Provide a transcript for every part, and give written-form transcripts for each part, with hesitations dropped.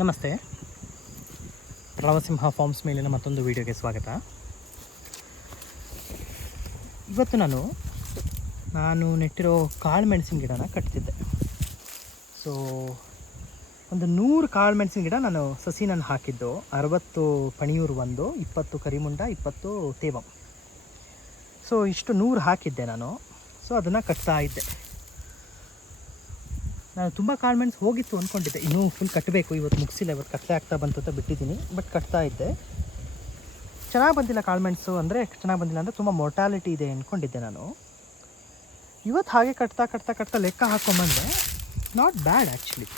ನಮಸ್ತೆ, ರಾಮಸಿಂಹ ಫಾರ್ಮ್ಸ್ ಮೇಲಿನ ಮತ್ತೊಂದು ವಿಡಿಯೋಗೆ ಸ್ವಾಗತ. ಇವತ್ತು ನಾನು ನೆಟ್ಟಿರೋ ಕಾಳು ಮೆಣಸಿನ ಗಿಡನ ಕಟ್ತಿದ್ದೆ. ಸೊ ಒಂದು 100 ಕಾಳು ಮೆಣಸಿನ ಗಿಡ ನಾನು ಸಸಿನ ಹಾಕಿದ್ದು. 60 ಪಣಿಯೂರು, 20 ಕರಿಮುಂಡ, 20 ತೇವಂ. ಸೊ ಇಷ್ಟು 100 ಹಾಕಿದ್ದೆ ನಾನು. ಸೊ ಅದನ್ನು ಕಟ್ತಾ ಇದ್ದೆ. ನಾನು ತುಂಬ ಕಾಳು ಮೆಣಸು ಹೋಗಿತ್ತು ಅಂದ್ಕೊಂಡಿದ್ದೆ, ಇನ್ನೂ ಫುಲ್ ಕಟ್ಟಬೇಕು, ಇವತ್ತು ಮುಗಿಸಿಲ್ಲ, ಇವತ್ತು ಕಟ್ಟಲೆ ಆಗ್ತಾ ಬಂತು ಅಂತ ಬಿಟ್ಟಿದ್ದೀನಿ. ಬಟ್ ಕಟ್ತಾ ಇದ್ದೆ. ಚೆನ್ನಾಗಿ ಬಂದಿಲ್ಲ ಕಾಳು ಮೆಣಸು, ಅಂದರೆ ಚೆನ್ನಾಗಿ ಬಂದಿಲ್ಲ ಅಂದರೆ ತುಂಬ ಮೊರ್ಟಾಲಿಟಿ ಇದೆ ಅಂದ್ಕೊಂಡಿದ್ದೆ ನಾನು. ಇವತ್ತು ಹಾಗೆ ಕಟ್ತಾ ಲೆಕ್ಕ ಹಾಕ್ಕೊಂಬಂದೆ. Not bad actually.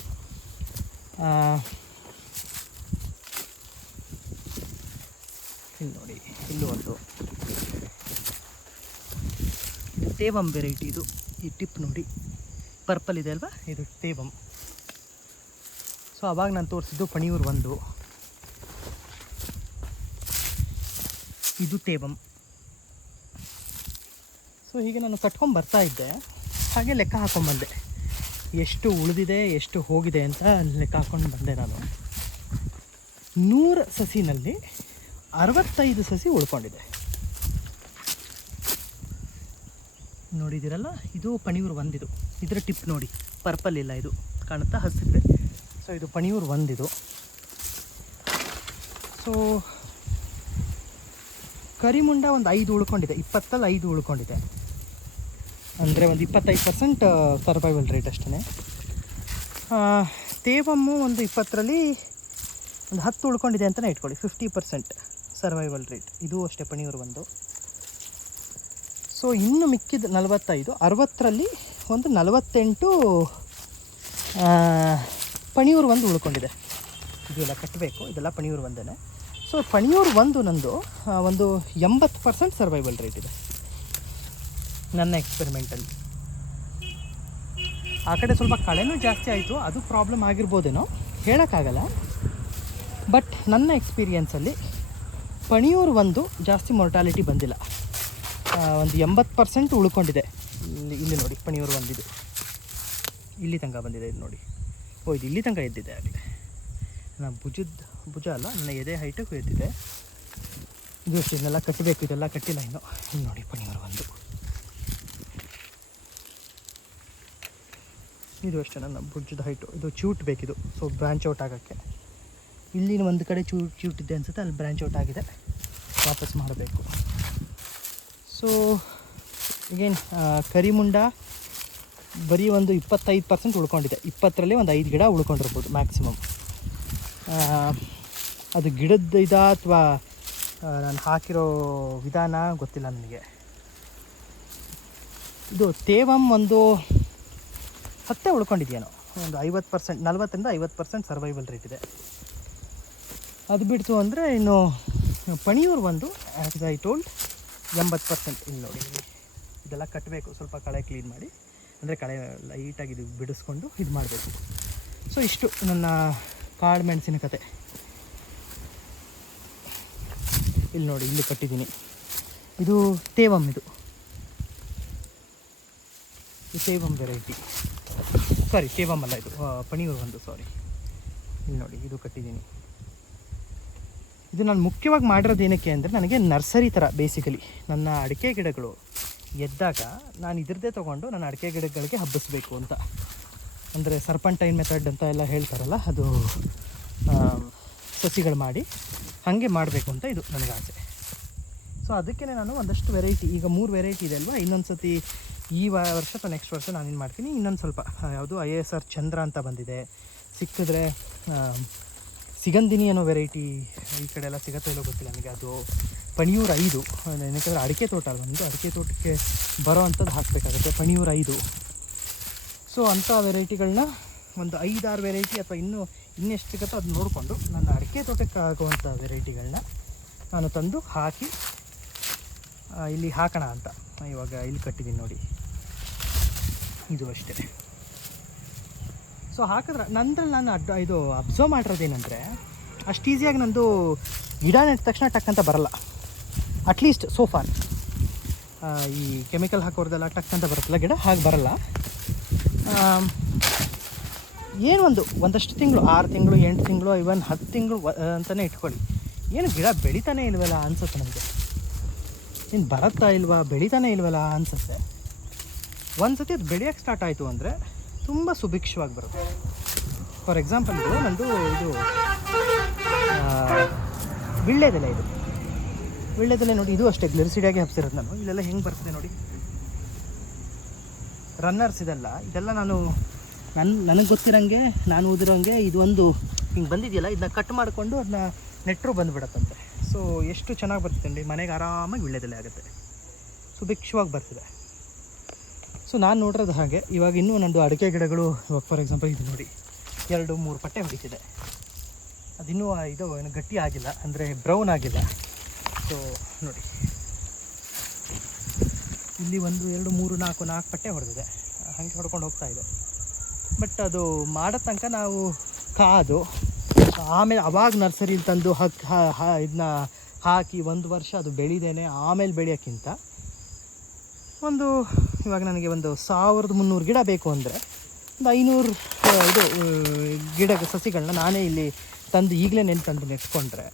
ಇಲ್ಲಿ ನೋಡಿ, ಇಲ್ಲೂ ಒಂದು ಇದು ತೇವಂ ವೆರೈಟಿ. ಇದು ಈ ಟಿಪ್ ನೋಡಿ, ಪರ್ಪಲ್ ಇದೆ ಅಲ್ವಾ, ಇದು ತೇವಂ. ಸೊ ಅವಾಗ ನಾನು ತೋರಿಸಿದ್ದು ಪಣಿಯೂರು 1, ಇದು ತೇವಂ. ಸೊ ಹೀಗೆ ನಾನು ಕಟ್ಕೊಂಡು ಬರ್ತಾ ಇದ್ದೆ. ಹಾಗೆ ಲೆಕ್ಕ ಹಾಕ್ಕೊಂಡ್ಬಂದೆ, ಎಷ್ಟು ಉಳಿದಿದೆ ಎಷ್ಟು ಹೋಗಿದೆ ಅಂತ ಲೆಕ್ಕ ಹಾಕ್ಕೊಂಡು ಬಂದೆ ನಾನು. 100 ಸಸಿನಲ್ಲಿ 65 ಸಸಿ ಉಳ್ಕೊಂಡಿದೆ. ನೋಡಿದ್ದೀರಲ್ಲ, ಇದು ಪಣಿಯೂರು 1. ಇದು ಇದರ ಟಿಪ್ ನೋಡಿ, ಪರ್ಪಲ್ ಇಲ್ಲ, ಇದು ಕಾಣುತ್ತಾ, ಹಸಿದೆ. ಸೊ ಇದು ಪಣಿಯೂರು 1 ಇದು. ಸೊ ಕರಿಮುಂಡ ಒಂದು 5 ಉಳ್ಕೊಂಡಿದೆ, 20ಲ್ಲಿ 5 ಉಳ್ಕೊಂಡಿದೆ, ಅಂದರೆ ಒಂದು 25% ಸರ್ವೈವಲ್ ರೇಟ್ ಅಷ್ಟೇ. ತೇವಮ್ಮು ಒಂದು 20ರಲ್ಲಿ ಒಂದು 10 ಉಳ್ಕೊಂಡಿದೆ ಅಂತಲೇ ಇಟ್ಕೊಳ್ಳಿ, 50% ಸರ್ವೈವಲ್ ರೇಟ್. ಇದು ಅಷ್ಟೇ ಪಣಿಯೂರು 1. ಸೊ ಇನ್ನು ಮಿಕ್ಕಿದ 45, 60ರಲ್ಲಿ ಒಂದು 48 ಪಣಿಯೂರು 1 ಉಳ್ಕೊಂಡಿದೆ. ಇದೆಲ್ಲ ಕಟ್ಟಬೇಕು, ಇದೆಲ್ಲ ಪಣಿಯೂರು 1. ಸೊ ಪಣಿಯೂರು 1 ನಂದು ಒಂದು 80% ಸರ್ವೈವಲ್ ರೇಟ್ ಇದೆ ನನ್ನ ಎಕ್ಸ್ಪೆರಿಮೆಂಟಲ್ಲಿ. ಆ ಕಡೆ ಸ್ವಲ್ಪ ಕಳೆನೂ ಜಾಸ್ತಿ ಆಯಿತು, ಅದು ಪ್ರಾಬ್ಲಮ್ ಆಗಿರ್ಬೋದೇನೋ, ಹೇಳೋಕ್ಕಾಗಲ್ಲ. ಬಟ್ ನನ್ನ ಎಕ್ಸ್ಪೀರಿಯೆನ್ಸಲ್ಲಿ ಪಣಿಯೂರು 1 ಜಾಸ್ತಿ ಮೊರ್ಟಾಲಿಟಿ ಬಂದಿಲ್ಲ, ಒಂದು 80% ಉಳ್ಕೊಂಡಿದೆ. ಇಲ್ಲಿ ನೋಡಿ, ಪಣಿಯೂರು 1 ಇದು ಇಲ್ಲಿ ತನಕ ಬಂದಿದೆ. ಇದು ನೋಡಿ, ಇದು ಇಲ್ಲಿ ತನಕ ಎದ್ದಿದೆ ಆಗಲಿ. ನಾನು ಭುಜ ಅಲ್ಲ, ನನ್ನ ಎದೆ ಹೈಟಕ್ಕೂ ಎದ್ದಿದೆ. ಇದು ಅಷ್ಟು, ಇದನ್ನೆಲ್ಲ ಕಟ್ಟಬೇಕು, ಇದೆಲ್ಲ ಕಟ್ಟಿಲ್ಲ ಇನ್ನು. ಇಲ್ಲಿ ನೋಡಿ, ಪಣಿಯೂರು 1 ಇದು ಅಷ್ಟೇ ನನ್ನ ಭುಜದ ಹೈಟು. ಇದು ಚ್ಯೂಟ್ ಬೇಕಿದು, ಸೊ ಬ್ರಾಂಚ್ ಔಟ್ ಆಗೋಕ್ಕೆ. ಇಲ್ಲಿನ ಒಂದು ಕಡೆ ಚ್ಯೂಟಿದೆ ಅನಿಸುತ್ತೆ, ಅಲ್ಲಿ ಬ್ರಾಂಚ್ ಔಟ್ ಆಗಿದೆ, ವಾಪಸ್ ಮಾಡಬೇಕು. ಸೊ ಈಗೇನು ಕರಿಮುಂಡ ಬರೀ ಒಂದು 25% ಉಳ್ಕೊಂಡಿದೆ. 20ರಲ್ಲಿ ಒಂದು 5 ಗಿಡ ಉಳ್ಕೊಂಡಿರ್ಬೋದು ಮ್ಯಾಕ್ಸಿಮಮ್. ಅದು ಗಿಡದ ಅಥವಾ ನಾನು ಹಾಕಿರೋ ವಿಧಾನ ಗೊತ್ತಿಲ್ಲ ನನಗೆ. ಇದು ತೇವಂ ಒಂದು 10 ಉಳ್ಕೊಂಡಿದೆಯೇನೋ, ಒಂದು 50%, 40ರಿಂದ 50% ಸರ್ವೈವಲ್ ರೇಟ್ ಇದೆ. ಅದು ಬಿಡ್ತು ಅಂದರೆ ಇನ್ನು ಪಣಿಯೂರು 1 ಆ್ಯಸ್ ಐ ಟೋಲ್ಡ್ 80%. ಇಲ್ಲಿ ನೋಡಿ, ಇದೆಲ್ಲ ಕಟ್ಟಬೇಕು, ಸ್ವಲ್ಪ ಕಳೆ ಕ್ಲೀನ್ ಮಾಡಿ, ಅಂದರೆ ಕಳೆ ಲೈಟಾಗಿ ಇದು ಬಿಡಿಸ್ಕೊಂಡು ಇದು ಮಾಡಬೇಕು. ಸೊ ಇಷ್ಟು ನನ್ನ ಕಾಳು ಮೆಣಸಿನ ಕತೆ. ಇಲ್ಲಿ ನೋಡಿ, ಇಲ್ಲಿ ಕಟ್ಟಿದ್ದೀನಿ. ಇದು ತೇವಂ, ಇದು ತೇವಂ ವೆರೈಟಿ. ಸಾರಿ, ತೇವಂ ಅಲ್ಲ, ಇದು ಪಣಿಯೂರು 1, ಸಾರಿ. ಇಲ್ಲಿ ನೋಡಿ, ಇದು ಕಟ್ಟಿದ್ದೀನಿ. ಇದು ನಾನು ಮುಖ್ಯವಾಗಿ ಮಾಡಿರೋದು ಏನಕ್ಕೆ ಅಂದರೆ, ನನಗೆ ನರ್ಸರಿ ಥರ ಬೇಸಿಕಲಿ ನನ್ನ ಅಡಿಕೆ ಗಿಡಗಳು ಎದ್ದಾಗ ನಾನು ಇದ್ರದ್ದೇ ತೊಗೊಂಡು ನನ್ನ ಅಡಿಕೆ ಗಿಡಗಳಿಗೆ ಹಬ್ಬಿಸ್ಬೇಕು ಅಂತ. ಅಂದರೆ ಸರ್ಪಂಟೈನ್ ಮೆಥಡ್ ಅಂತ ಎಲ್ಲ ಹೇಳ್ತಾರಲ್ಲ, ಅದು ಸಸಿಗಳು ಮಾಡಿ ಹಾಗೆ ಮಾಡಬೇಕು ಅಂತ ಇದು ನನಗೆ ಆಸೆ. ಸೊ ಅದಕ್ಕೆ ನಾನು ಒಂದಷ್ಟು ವೆರೈಟಿ, ಈಗ 3 ವೆರೈಟಿ ಇದೆ ಅಲ್ವಾ, ಇನ್ನೊಂದು ಸತಿ ಈ ವರ್ಷ ಅಥವಾ ನೆಕ್ಸ್ಟ್ ವರ್ಷ ನಾನೇನು ಮಾಡ್ತೀನಿ, ಇನ್ನೊಂದು ಸ್ವಲ್ಪ ಯಾವುದು ISR ಚಂದ್ರ ಅಂತ ಬಂದಿದೆ, ಸಿಕ್ಕಿದ್ರೆ ಸಿಗಂದಿನಿ ಅನ್ನೋ ವೆರೈಟಿ, ಈ ಕಡೆ ಎಲ್ಲ ಸಿಗತ್ತೋ ಇಲ್ಲೋ ಗೊತ್ತಿಲ್ಲ ನನಗೆ. ಅದು ಪಣಿಯೂರು 5, ಏನಕ್ಕೆ ಅಡಿಕೆ ತೋಟ ಅಲ್ಲ ಒಂದು, ಅಡಿಕೆ ತೋಟಕ್ಕೆ ಬರೋ ಅಂಥದ್ದು ಹಾಕಬೇಕಾಗುತ್ತೆ, ಪಣಿಯೂರು 5. ಸೊ ಅಂಥ ವೆರೈಟಿಗಳನ್ನ ಒಂದು 5-6 ವೆರೈಟಿ ಅಥವಾ ಇನ್ನೆಷ್ಟು ಸಿಗುತ್ತೋ ಅದು ನೋಡಿಕೊಂಡು ನನ್ನ ಅಡಿಕೆ ತೋಟಕ್ಕೆ ಆಗುವಂಥ ವೆರೈಟಿಗಳನ್ನ ನಾನು ತಂದು ಹಾಕಿ ಇಲ್ಲಿ ಹಾಕೋಣ ಅಂತ ಇವಾಗ ಇಲ್ಲಿ ಕಟ್ಟಿದ್ದೀನಿ ನೋಡಿ. ಇದು ಅಷ್ಟೇ. ಸೊ ಹಾಕಿದ್ರೆ ನಂದ್ರಲ್ಲಿ ನಾನು ಇದು ಅಬ್ಸರ್ವ್ ಮಾಡಿರೋದೇನೆಂದರೆ, ಅಷ್ಟು ಈಸಿಯಾಗಿ ನಂದು ಗಿಡ ನೆಟ್ಟ ತಕ್ಷಣ ಟಕ್ ಅಂತ ಬರಲ್ಲ. ಅಟ್ಲೀಸ್ಟ್ ಸೋಫಾರ್ ಈ ಕೆಮಿಕಲ್ ಹಾಕೋರ್ದೆಲ್ಲ ಟಕ್ ಅಂತ ಬರುತ್ತಲ್ಲ ಗಿಡ, ಹಾಗೆ ಬರಲ್ಲ. ಏನು ಒಂದಷ್ಟು ತಿಂಗಳು 6 ತಿಂಗಳು 8 ತಿಂಗಳು ಇವನ್ 10 ತಿಂಗಳು ಅಂತಲೇ ಇಟ್ಕೊಳ್ಳಿ, ಏನು ಗಿಡ ಬೆಳಿತಾನೆ ಇಲ್ವಲ್ಲ ಅನ್ಸುತ್ತೆ ನನಗೆ. ಏನು ಬರುತ್ತಾ ಇಲ್ವಾ, ಬೆಳಿತಾನೆ ಇಲ್ವಲ್ಲ ಅನ್ಸುತ್ತೆ. ಒಂದು ಸತಿ ಅದು ಬೆಳೆಯೋಕ್ಕೆ ಸ್ಟಾರ್ಟ್ ಆಯಿತು ಅಂದರೆ ತುಂಬ ಸುಭಿಕ್ಷವಾಗಿ ಬರುತ್ತೆ. ಫಾರ್ ಎಕ್ಸಾಂಪಲ್ ನಂದು ಇದು ವೀಳ್ಯದೆಲೆ, ಇದು ವೀಳ್ಯದೆಲೆ ನೋಡಿ, ಇದು ಅಷ್ಟೇ ಗ್ಲಿರಿಸಿಡಿಯಾಗಿ ಹಬ್ಸಿರೋದು ನಾನು. ಇಲ್ಲೆಲ್ಲ ಹೆಂಗೆ ನೋಡಿ, ರನ್ನರ್ಸ್ ಇದೆಲ್ಲ ನಾನು ನನಗೆ ಗೊತ್ತಿರೋಂಗೆ, ನಾನು ಓದಿರೋಂಗೆ ಇದು ಒಂದು ಹಿಂಗೆ ಬಂದಿದೆಯಲ್ಲ, ಇದನ್ನ ಕಟ್ ಮಾಡಿಕೊಂಡು ಅದನ್ನ ನೆಟ್ಟರು ಬಂದುಬಿಡತ್ತಂತೆ. ಸೊ ಎಷ್ಟು ಚೆನ್ನಾಗಿ ಬರ್ತಿದೆ, ಮನೆಗೆ ಆರಾಮಾಗಿ ವೀಳ್ಯದೆಲೆ ಆಗುತ್ತೆ, ಸುಭಿಕ್ಷವಾಗಿ ಬರ್ತಿದೆ. ಸೊ ನಾನು ನೋಡಿರೋದು ಹಾಗೆ. ಇವಾಗ ಇನ್ನೂ ನಂದು ಅಡಿಕೆ ಗಿಡಗಳು, ಇವಾಗ ಫಾರ್ ಎಕ್ಸಾಂಪಲ್ ಇದು ನೋಡಿ 2-3 ಪಟ್ಟೆ ಹೊಡಿತಿದೆ. ಅದಿನ್ನೂ ಇದು ಏನು ಗಟ್ಟಿ ಆಗಿಲ್ಲ, ಅಂದರೆ ಬ್ರೌನ್ ಆಗಿಲ್ಲ. ಸೊ ನೋಡಿ, ಇಲ್ಲಿ 1 2 3 4 ಪಟ್ಟೆ ಹೊಡೆದಿದೆ, ಹಾಗೆ ಹೊಡ್ಕೊಂಡು ಹೋಗ್ತಾ ಇದೆ. ಬಟ್ ಅದು ಮಾಡೋ ತನಕ ನಾವು ಕಾದು ಆಮೇಲೆ ಅವಾಗ ನರ್ಸರಿಲಿ ತಂದು ಇದನ್ನ ಹಾಕಿ 1 ವರ್ಷ ಅದು ಬೆಳಿದೇನೆ ಆಮೇಲೆ ಬೆಳೆಯೋಕ್ಕಿಂತ ಇವಾಗ ನನಗೆ 1300 ಗಿಡ ಬೇಕು ಅಂದರೆ 500 ಇದು ಗಿಡ ಸಸಿಗಳನ್ನ ನಾನೇ ಇಲ್ಲಿ ತಂದು ಈಗಲೇ ತಂದು ನೆಟ್ಕೊಂಡ್ರೆ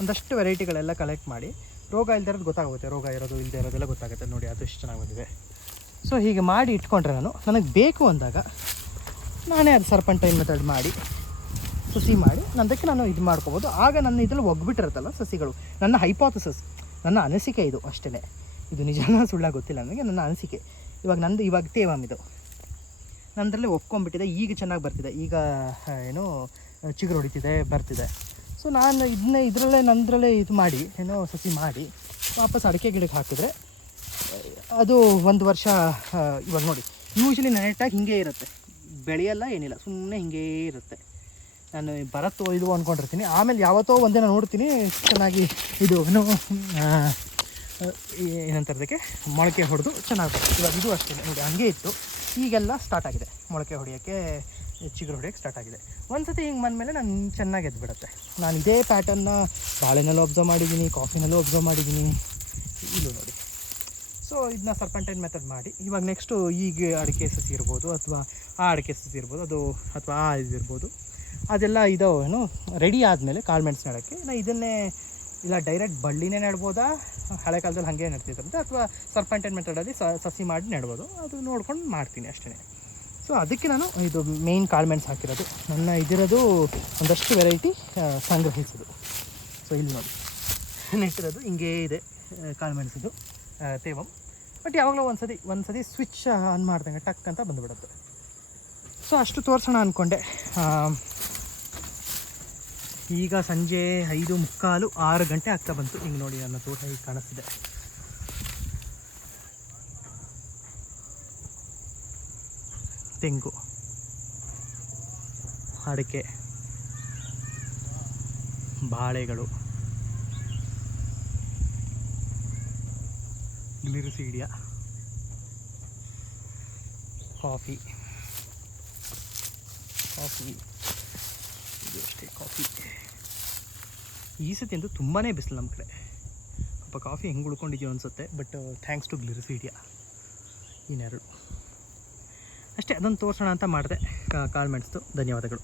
ಒಂದಷ್ಟು ವೆರೈಟಿಗಳೆಲ್ಲ ಕಲೆಕ್ಟ್ ಮಾಡಿ, ರೋಗ ಇಲ್ದಿರೋದು ಗೊತ್ತಾಗುತ್ತೆ, ರೋಗ ಇರೋದು ಇಲ್ಲದೆ ಇರೋದೆಲ್ಲ ಗೊತ್ತಾಗುತ್ತೆ. ನೋಡಿ ಅದು ಎಷ್ಟು ಚೆನ್ನಾಗಿ ಬಂದಿದೆ. ಸೊ ಹೀಗೆ ಮಾಡಿ ಇಟ್ಕೊಂಡ್ರೆ ನನಗೆ ಬೇಕು ಅಂದಾಗ ನಾನೇ ಅದು ಸರ್ಪಂಟೈನ್ ಮೆಥಡ್ ಮಾಡಿ ಸಸಿ ಮಾಡಿ ನಂದಕ್ಕೆ ನಾನು ಇದು ಮಾಡ್ಕೋಬೋದು. ಆಗ ನನ್ನ ಇದರಲ್ಲಿ ಒಗ್ಬಿಟ್ಟಿರುತ್ತಲ್ಲ ಸಸಿಗಳು. ನನ್ನ ಹೈಪೋಥಸಿಸ್, ನನ್ನ ಅನಿಸಿಕೆ ಇದು ಅಷ್ಟೇ. ಇದು ನಿಜಾನ ಸುಳ್ಳ ಗೊತ್ತಿಲ್ಲ ನನಗೆ, ನನ್ನ ಅನಿಸಿಕೆ. ಇವಾಗ ತೇವಾಮ್ ಇದು ನನ್ನದ್ರಲ್ಲೇ ಒಪ್ಕೊಂಡ್ಬಿಟ್ಟಿದೆ. ಈಗ ಚೆನ್ನಾಗಿ ಬರ್ತಿದೆ, ಈಗ ಏನೋ ಚಿಗುರು ಹೊಡಿತಿದೆ, ಬರ್ತಿದೆ. ಸೊ ನಾನು ನನ್ನದ್ರಲ್ಲೇ ಇದು ಮಾಡಿ ಸಸಿ ಮಾಡಿ ವಾಪಸ್ ಅಡಿಕೆ ಗಿಡಕ್ಕೆ ಹಾಕಿದ್ರೆ ಅದು 1 ವರ್ಷ. ಇವಾಗ ನೋಡಿ, ಯೂಶ್ವಲಿ ನೆಟ್ಟಾಗಿ ಹಿಂಗೆ ಇರುತ್ತೆ, ಬೆಳೆಯಲ್ಲ ಏನಿಲ್ಲ, ಸುಮ್ಮನೆ ಹಿಂಗೇ ಇರುತ್ತೆ. ನಾನು ಬರತ್ತೋ ಇದು ಅಂದ್ಕೊಂಡಿರ್ತೀನಿ, ಆಮೇಲೆ ಯಾವತ್ತೋ ಒಂದೇ ನಾನು ನೋಡ್ತೀನಿ ಚೆನ್ನಾಗಿ ಇದು ಏನಂತರದಕ್ಕೆ ಮೊಳಕೆ ಹೊಡೆದು ಚೆನ್ನಾಗಿ ಬರುತ್ತೆ. ಇವಾಗ ಇದು ಅಷ್ಟೇ ನೋಡಿ, ಹಂಗೆ ಇತ್ತು, ಈಗೆಲ್ಲ ಸ್ಟಾರ್ಟ್ ಆಗಿದೆ ಮೊಳಕೆ ಹೊಡೆಯೋಕ್ಕೆ, ಚಿಗುರು ಹೊಡೆಯೋಕ್ಕೆ ಸ್ಟಾರ್ಟ್ ಆಗಿದೆ. ಒಂದು ಸತಿ ಹಿಂಗೆ ಬಂದಮೇಲೆ ನಾನು ಚೆನ್ನಾಗಿ ಎದ್ಬಿಡುತ್ತೆ. ನಾನು ಇದೇ ಪ್ಯಾಟರ್ನ್ನ ಬಾಳೆನಲ್ಲೂ ಒಬ್ಸರ್ವ್ ಮಾಡಿದ್ದೀನಿ, ಕಾಫಿನಲ್ಲೂ ಒಬ್ಸರ್ವ್ ಮಾಡಿದ್ದೀನಿ, ಇಲ್ಲೂ ನೋಡಿ. ಸೊ ಇದನ್ನ ಸರ್ಪಂಟೈನ್ ಮೆಥಡ್ ಮಾಡಿ ಇವಾಗ ನೆಕ್ಸ್ಟು ಈಗ ಅಡಿಕೆ ಸಸಿ ಇರ್ಬೋದು, ಅಥವಾ ಆ ಅಡಿಕೆ ಸಸಿ ಇರ್ಬೋದು, ಅದು ಅಥವಾ ಆ ಇದಿರ್ಬೋದು, ಅದೆಲ್ಲ ರೆಡಿ ಆದಮೇಲೆ ಕಾಳುಮೆಣಸು ನೆಡೋಕ್ಕೆ ನಾನು ಇದನ್ನೇ ಇಲ್ಲ ಡೈರೆಕ್ಟ್ ಬಳ್ಳಿನೇ ನೆಡ್ಬೋದಾ, ಹಳೆ ಕಾಲದಲ್ಲಿ ಹಾಗೆ ನೆಡ್ತಿದ್ರಂತೆ, ಅಥವಾ ಸರ್ಪಂಟೈನ್ ಮೆಥಡಲ್ಲಿ ಸಸಿ ಮಾಡಿ ನೆಡ್ಬೋದು, ಅದು ನೋಡ್ಕೊಂಡು ಮಾಡ್ತೀನಿ ಅಷ್ಟೇ. ಸೊ ಅದಕ್ಕೆ ನಾನು ಇದು ಮೇಯ್ನ್ ಕಾಳುಮೆಣಸು ಹಾಕಿರೋದು. ನನ್ನ ಇದಿರೋದು ಒಂದಷ್ಟು ವೆರೈಟಿ ಸಂಗ್ರಹಿಸೋದು. ಸೊ ಇಲ್ಲಿ ನೋಡಿ ನೆಟ್ಟಿರೋದು ಹಿಂಗೇ ಇದೆ ಕಾಳುಮೆಣಸಿದು ತೇವಂ. ಬಟ್ ಯಾವಾಗಲೂ ಒಂದು ಸತಿ ಸ್ವಿಚ್ ಆನ್ ಮಾಡ್ದಂಗೆ ಟಕ್ ಅಂತ ಬಂದುಬಿಡುತ್ತೆ. ಸೊ ಅಷ್ಟು ತೋರಿಸೋಣ ಅಂದ್ಕೊಂಡೆ. ಈಗ ಸಂಜೆ 5:45 6 ಗಂಟೆ ಆಗ್ತಾ ಬಂತು. ಹಿಂಗೆ ನೋಡಿ ನನ್ನ ತೋಟ ಈಗ ಕಾಣಿಸ್ತಿದೆ. ತೆಂಗು, ಅಡಿಕೆ, ಬಾಳೆಗಳು, ಗ್ಲಿರಿಸಿಡಿಯಾ, ಕಾಫಿ ಇದು ಅಷ್ಟೇ. ಕಾಫಿ ಈ ಸತಿ ಅಂತೂ ತುಂಬಾ ಬಿಸಿಲು ನಮ್ಮ ಕಡೆ. ಸ್ವಲ್ಪ ಕಾಫಿ ಹೆಂಗೆ ಉಳ್ಕೊಂಡಿದ್ದೀವಿ ಅನಿಸುತ್ತೆ. ಬಟ್ ಥ್ಯಾಂಕ್ಸ್ ಟು ಗ್ಲಿರಿಸಿಡಿಯಾ ಇನ್ನೆರಡು ಅಷ್ಟೇ. ಅದನ್ನು ತೋರಿಸೋಣ ಅಂತ ಮಾಡಿದೆ ಕಾಳುಮೆಣಸು. ಧನ್ಯವಾದಗಳು.